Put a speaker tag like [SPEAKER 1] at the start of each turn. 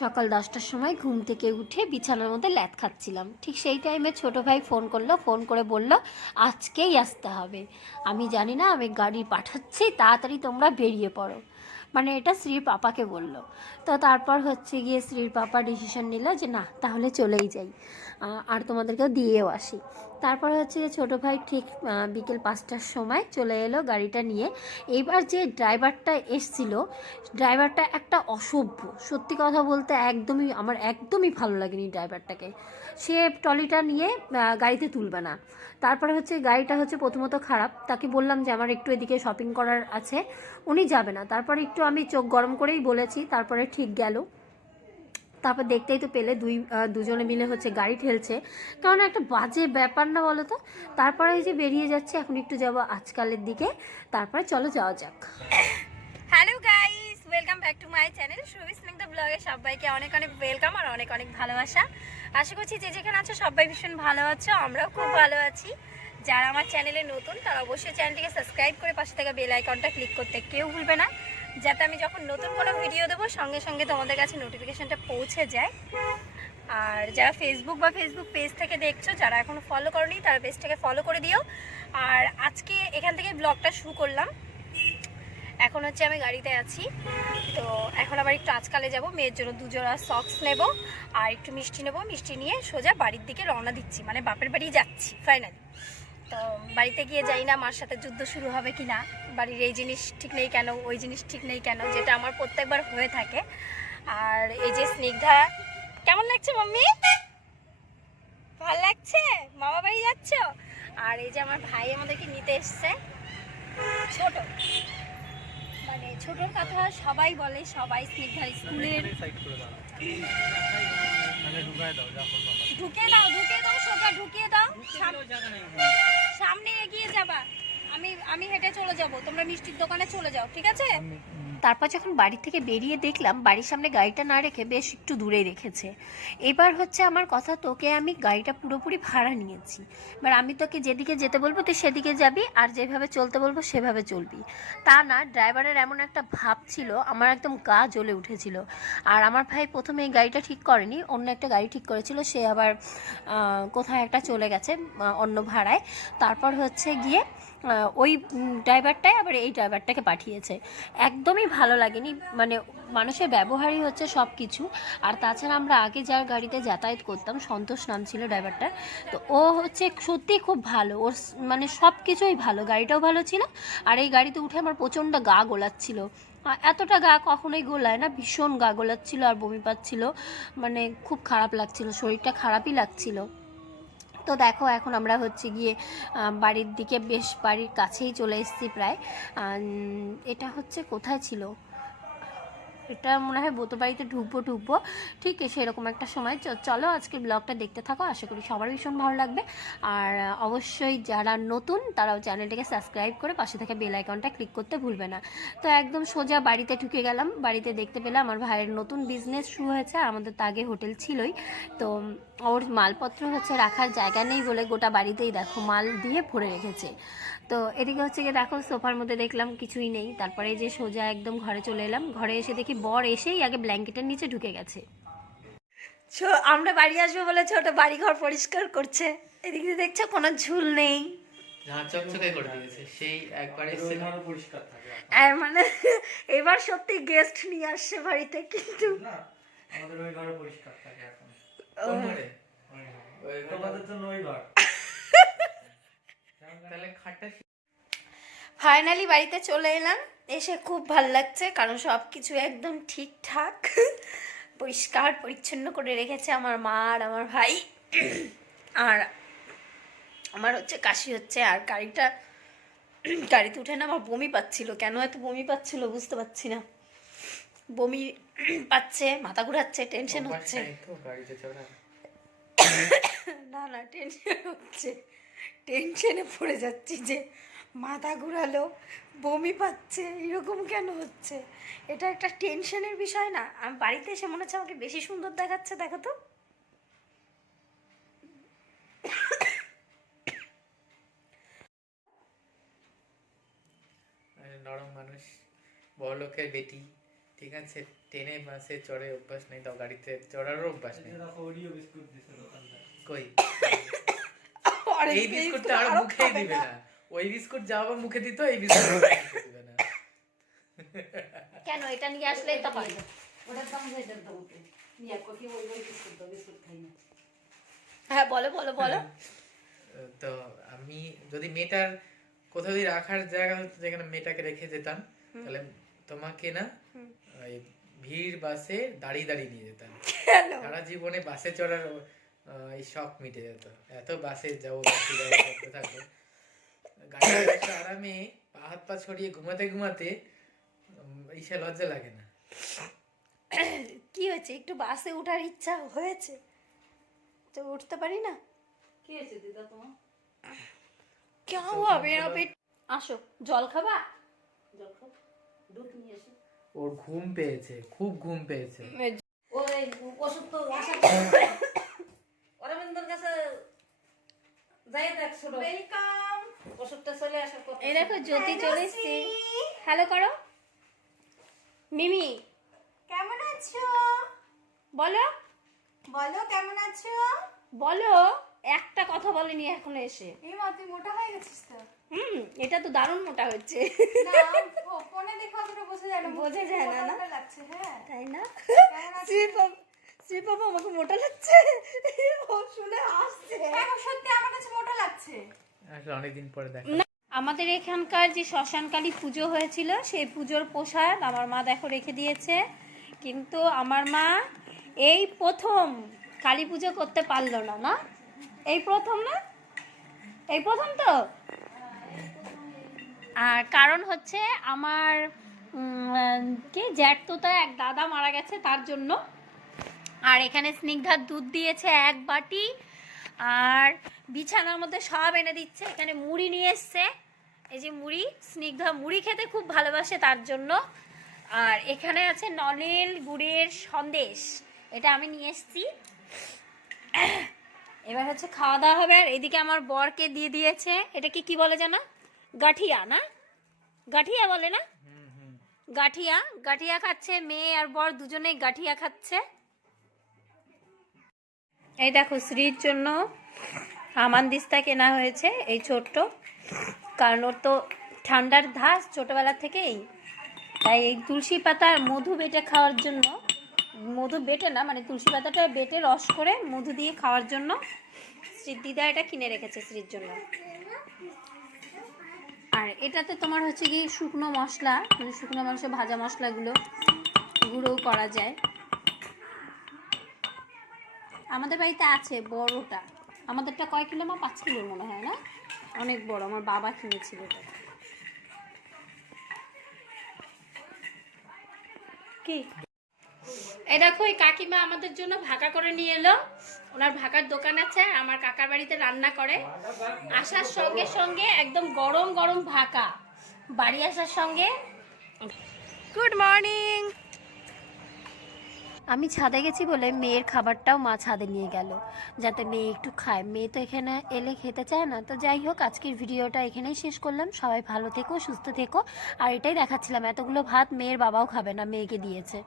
[SPEAKER 1] সকাল দশটার সময় ঘুম থেকে উঠে বিছানার মধ্যে ল্যাদ খাচ্ছিলাম। ঠিক সেই টাইমে ছোট ভাই ফোন করল ফোন করে বলল, আজকেই আসতে হবে। আমি জানি না, আমি গাড়ি পাঠাচ্ছি, তাড়াতাড়ি তোমরা বেরিয়ে পড়ো। মানে এটা শ্রীর পাপাকে বলল। তো তারপর হচ্ছে গিয়ে শ্রীর পাপা ডিসিশন নিল যে না, তাহলে চলেই যাই। আর তোমাদেরকেও দিয়েও আসি। তারপর হচ্ছে যে ছোটো ভাই ঠিক বিকেল পাঁচটার সময় চলে এলো গাড়িটা নিয়ে। এইবার যে ড্রাইভারটা এসছিল, ড্রাইভারটা একটা অসভ্য। সত্যি কথা বলতে একদমই, আমার একদমই ভালো লাগেনি ড্রাইভারটাকে। সে ট্রলিটা নিয়ে গাড়িতে তুলবে না। তারপরে হচ্ছে গাড়িটা হচ্ছে প্রথমত খারাপ। তাকে বললাম যে আমার একটু এদিকে শপিং করার আছে। উনি যাবে না। তারপর একটু আমি চোখ গরম করেই বলেছি, তারপরে ঠিক গেল। তারপর দেখতেই তো পেলে দুই দুজনে মিলে হচ্ছে গাড়ি ঠেলছে। কারণ একটা বাজে ব্যাপার না বলো তো? তারপরে এই যে বেরিয়ে যাচ্ছে, এখন একটু যাব আজকালের দিকে। তারপরে চলো যাওয়া যাক।
[SPEAKER 2] Hello guys welcome back to my channel Subi Snigdha ব্লগে সবাইকে অনেক অনেক ওয়েলকাম আর অনেক অনেক ভালোবাসা। আশা করছি যে যেখানে আছো সবাই ভীষণ ভালো আছো, আমরাও খুব ভালো আছি। যারা আমার চ্যানেলে নতুন, তারা অবশ্যই চ্যানেলটিকে সাবস্ক্রাইব করে পাশে থাকা বেল আইকনটা ক্লিক করতে কেউ ভুলবে না। যাতে আমি যখন নতুন কোনো ভিডিও দেবো, সঙ্গে সঙ্গে তোমাদের কাছে নোটিফিকেশানটা পৌঁছে যায়। আর যারা ফেসবুক বা ফেসবুক পেজ থেকে দেখছ, যারা এখনও ফলো করনি, তারা পেজটাকে ফলো করে দিও। আর আজকে এখান থেকে ব্লগটা শুরু করলাম। এখন হচ্ছে আমি গাড়িতে আছি। তো এখন আবার একটু আজকালে যাব, মেয়ের জন্য দুজোড়া সক্স নেব, আর একটু মিষ্টি নেব। মিষ্টি নিয়ে সোজা বাড়ির দিকে রওনা দিচ্ছি। মানে বাপের বাড়ি যাচ্ছি ফাইনালি তো বাড়িতে গিয়ে যাই না মার সাথে যুদ্ধ শুরু হবে কি না বাড়ির এই জিনিস ঠিক নেই কেন, ওই জিনিস ঠিক নেই কেন, যেটা আমার প্রত্যেকবার হয়ে থাকে। আর এই যে স্নিগ্ধা, কেমন লাগছে মাম্মি? ভালো লাগছে? মামা বাড়ি যাচ্ছ? আর এই যে আমার ভাই আমাদেরকে নিতে এসছে। ছোট। মানে ছোটর কথা সবাই বলে, সবাই স্নিগ্ধার স্কুলের ঢুকে দাও ঢুকে দাও। সোজা ঢুকিয়ে দাও। সামনে এগিয়ে যাবা। আমি আমি হেঁটে চলে যাব। তোমরা মিষ্টির দোকানে চলে যাও, ঠিক আছে?
[SPEAKER 1] তারপর যখন বাড়ি থেকে বেরিয়ে দেখলাম, বাড়ির সামনে গাড়িটা না রেখে বেশ একটু দূরে রেখেছে। এবার হচ্ছে আমার কথা, তোকে আমি গাড়িটা পুরোপুরি ভাড়া নিয়েছি। এবার আমি তোকে যেদিকে যেতে বলব, তুই সেদিকে যাবি, আর যেভাবে চলতে বলব, সেভাবে চলবি। তা না, ড্রাইভারের এমন একটা ভাব ছিল, আমার একদম গা জ্বলে উঠেছিল। আর আমার ভাই প্রথমে এই গাড়িটা ঠিক করেনি, অন্য একটা গাড়ি ঠিক করেছিল, সে আবার কোথায় একটা চলে গেছে অন্য ভাড়ায়। তারপর হচ্ছে গিয়ে ওই ড্রাইভারটাই আবার এই ড্রাইভারটাকে পাঠিয়েছে। একদমই ভালো লাগেনি। মানে মানুষের ব্যবহারই হচ্ছে সব কিছু আর তাছাড়া আমরা আগে যার গাড়িতে যাতায়াত করতাম, সন্তোষ নাম ছিল ড্রাইভারটার তো ও হচ্ছে সত্যিই খুব ভালো। ওর মানে সব কিছুই ভালো। গাড়িটাও ভালো ছিল। আর এই গাড়িতে উঠে আমার প্রচণ্ড গা গোলাচ্ছিল। এতটা গা কখনোই গোলায় না। ভীষণ গা গোলাচ্ছিল আর বমি পাচ্ছিল। মানে খুব খারাপ লাগছিল। শরীরটা খারাপই লাগছিল। তো দেখো এখন আমরা হচ্ছে গিয়ে বাড়ির দিকে বেশ বাড়ির কাছেই চলে এসেছি প্রায়। এটা হচ্ছে কোথায় ছিল? এটা মনে হয় বোতো বাড়িতে ঢুকবো ঢুকবো। ঠিক সেরকম একটা সময়। চলো আজকে ব্লগটা দেখতে থাকো। আশা করি সবার ভীষণ ভালো লাগবে। আর অবশ্যই যারা নতুন, তারাও চ্যানেলটাকে সাবস্ক্রাইব করে পাশে থাকা বেল আইকনটা ক্লিক করতে ভুলবে না। তো একদম সোজা বাড়িতে ঢুকে গেলাম। বাড়িতে দেখতে পেলাম আমার ভাইয়ের নতুন বিজনেস শুরু হয়েছে। আমাদের তো আগে হোটেল ছিলই। তো ওর মালপত্র হচ্ছে রাখার জায়গা নেই বলে গোটা বাড়িতেই দেখো মাল দিয়ে ভরে রেখেছে। তো এদিকে হচ্ছে গিয়ে দেখো সোফার মধ্যে দেখলাম কিছুই নেই। তারপরে এই যে সোজা একদম ঘরে চলে এলাম। ঘরে এসে দেখি বর এসেই আগে ব্ল্যাঙ্কেটের নিচে ঢুকে গেছে।
[SPEAKER 2] ছো- আমরা বাড়ি আসব বলে ছোট বাড়ি ঘর পরিষ্কার করছে। এদিকে দেখছ কোনো ঝুল নেই।
[SPEAKER 3] ঝাঁ চকচকে করে দিয়েছে। সেই একবার এসে
[SPEAKER 4] পরিষ্কার থাকে।
[SPEAKER 2] আর মানে এবার সত্যি গেস্ট নিয়ে আসছে বাড়িতে কিন্তু
[SPEAKER 4] আমাদের ওই ঘরে পরিষ্কার থাকে
[SPEAKER 2] ফাইনালি বাড়িতে চলে এলাম। এসে খুব ভালো লাগছে কারণ সব কিছু একদম ঠিকঠাক। পরিষ্কার পরিচ্ছন্ন করে রেখেছে আমার মা আর আমার ভাই। আর আমার হচ্ছে কাশি হচ্ছে আর গাড়িটা গাড়িতে উঠে না আমার বমি পাচ্ছিল। কেন এত বমি পাচ্ছিল বুঝতে পারছি না। বমি পাচ্ছে মাথা ঘুরাচ্ছে টেনশন হচ্ছে। না না টেনশন হচ্ছে। টেনশনে পড়ে যাচ্ছি যে মাথা ঘুরালো বমি পাচ্ছে এরকম কেন হচ্ছে? এটা একটা টেনশনের বিষয় না। আমি বাড়িতে এসে মনে হচ্ছে আমাকে বেশি সুন্দর দেখাচ্ছে দেখো তো।
[SPEAKER 3] নরম মানুষ বড়লোকের বেটি। ঠিক আছে ট্রেনে বাসে চড়ে অভ্যাস নেই তাও গাড়িতে চড়ারও অভ্যাস নেই। কই? এই বিস্কুটটা আর মুখেই দিবে না। ওই বিস্কুট যা বাবা মুখে দিত এই বিস্কুট দিবে না।
[SPEAKER 1] কেন? এটা নিয়ে আসলেই তো পারবে।
[SPEAKER 5] ওটার দাম নিয়ে বিস্কুট বিস্কুট খাই না।
[SPEAKER 1] হ্যাঁ বলো বলো বলো।
[SPEAKER 3] তো আমি যদি মেয়েটার কোথাও রাখার জায়গা যেখানে মেয়েটাকে রেখে যেতাম তাহলে তোমাকে না ভিড় বাসে দাঁড়িয়ে দাঁড়িয়ে নিয়ে যেতাম। সারা জীবনে বাসে চড়ার এই শখ মিটে যেত। এত বাসে যাব বাসে যাব করতে থাকো গাড়িতে আরামে পা হাত পা ছড়িয়ে ঘুমাতে ঘুমাতে ইসে লজ্জা লাগে না।
[SPEAKER 1] কি হয়েছে? একটু বাসে ওঠার ইচ্ছা হয়েছে? তো উঠতে পারি না?
[SPEAKER 5] কি হয়েছে দিদা তোমার?
[SPEAKER 1] কেউ হবে? আসো জল খাবা?
[SPEAKER 5] জল খাও দুধ নিয়ে এসে
[SPEAKER 3] ওর ঘুম পেয়েছে খুব ঘুম পেয়েছে।
[SPEAKER 5] ওর এই ওষুধ তো আশা অরবিন্দর কাছে যাই দেখ ছোট।
[SPEAKER 2] ওয়েলকাম
[SPEAKER 5] ওষুধটা চলে আসার কথা
[SPEAKER 1] এই দেখো জ্যোতি চলে এসছে। হ্যালো করো। মিমি।
[SPEAKER 2] কেমন আছো?
[SPEAKER 1] বলো।
[SPEAKER 2] বলো কেমন আছো?
[SPEAKER 1] বলো। একটা কথা বলেনি এখনও এসে।
[SPEAKER 2] এই মা তুই মোটা হয়ে গেছিস তো।
[SPEAKER 1] হুম এটা তো দারুণ মোটা হচ্ছে
[SPEAKER 2] ফোনে দেখে অতটা বোঝা যায় না
[SPEAKER 1] বোঝা যায় না, না?
[SPEAKER 2] লাগছে হ্যাঁ।
[SPEAKER 1] তাই না? শ্রীপম শ্রীপম আমাকে মোটা লাগছে? ও শুনে
[SPEAKER 2] হ্যাঁ সত্যি আমার কাছে মোটা লাগছে?
[SPEAKER 3] আসলে অনেকদিন পরে দেখা।
[SPEAKER 1] আমাদের এখানকার যে শ্মশানকালী পুজো হয়েছিল সেই পুজোর প্রসাদ আমার মা দেখো রেখে দিয়েছে। কিন্তু আমার মা এই প্রথম কালী পুজো করতে পারল না না? এই প্রথম না? এই প্রথম তো? আর কারণ হচ্ছে আমার কি, জ্যাঠ তোতা এক দাদা মারা গেছে তার জন্য। আর এখানে স্নিগ্ধার দুধ দিয়েছে এক বাটি, আর বিছানার মধ্যে সব এনে দিচ্ছে। এখানে মুড়ি নিয়ে এসছে। এই যে মুড়ি, স্নিগ্ধা মুড়ি খেতে খুব ভালোবাসে তার জন্য। আর এখানে আছে নলেল গুড়ের সন্দেশ। এটা আমি নিয়ে এসেছি। এবার হচ্ছে খাওয়া দাওয়া হবে, আর এদিকে আমার বরকে দিয়ে দিয়েছে এটা কি বলে জানা? গাঠিয়া, না? গাঠিয়া বলে না? গাঠিয়া গাঠিয়া খাচ্ছে মেয়ে আর বর দুজনেই গাঠিয়া খাচ্ছে। এই দেখো শ্রীর জন্য হামানদিস্তা কেনা হয়েছে এই ছোট্ট, কারণ ওর তো ঠান্ডার ধাস ছোটবেলা থেকেই। তাই এই তুলসী পাতার মধু বেটে খাওয়ার জন্য মধু বেটে না মানে তুলসী পাতাটা বেটে রস করে মধু দিয়ে খাওয়ার জন্য দিদা এটা কিনে রেখেছে শ্রীর জন্য। আর এটাতে তোমার হচ্ছে কি শুকনো মশলা মানে শুকনো মাংস ভাজা মশলাগুলো গুঁড়োও করা যায়। আমাদের বাড়িতে আছে বড়টা। আমাদেরটা কয় কিলো মা? পাঁচ কিলো মনে হয় না? অনেক বড়, আমার বাবা কিনেছিল এটা। কি? এই দেখো, এই কাকিমা আমাদের জন্য ভাকা করে নিয়ে এলো। ওনার ভাকার দোকান আছে আমার কাকার বাড়িতে রান্না করে। আসার সঙ্গে সঙ্গে একদম গরম গরম ভাকা। বাড়ি আসার সঙ্গে। গুড মর্নিং আমি ছাদে গেছি বলে মেয়ের খাবারটাও মা ছাদে নিয়ে গেল। যাতে মেয়ে একটু খায়। মেয়ে তো এখানে এলে খেতে চায় না। তো যাই হোক, আজকের ভিডিওটা এখানেই শেষ করলাম। সবাই ভালো থেকো, সুস্থ থেকো। আর এটাই দেখাচ্ছিলাম, এতগুলো ভাত মেয়ের বাবাও খাবে না, মেয়েকে দিয়েছে।